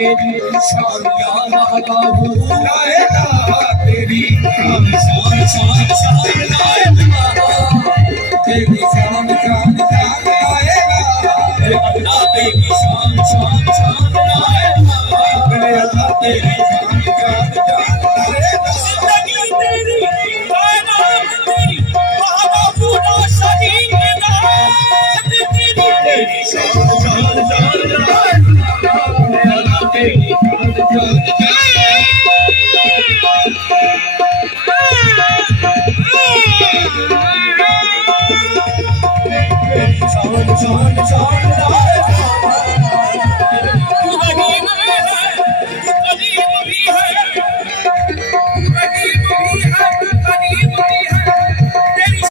तेरी शान यारा बाबू लाएगा तेरी शान शान शान शान लाएगा तेरी शान शान शान लाएगा अल्लाह तेरी शान शान शान लाएगा अल्लाह तेरी शान शान शान लाएगा जिंदगी तेरी कायनात तेरी बाबा पूरा शहीद नात तेरी शान शान शान लाएगा तेरी शान शान शान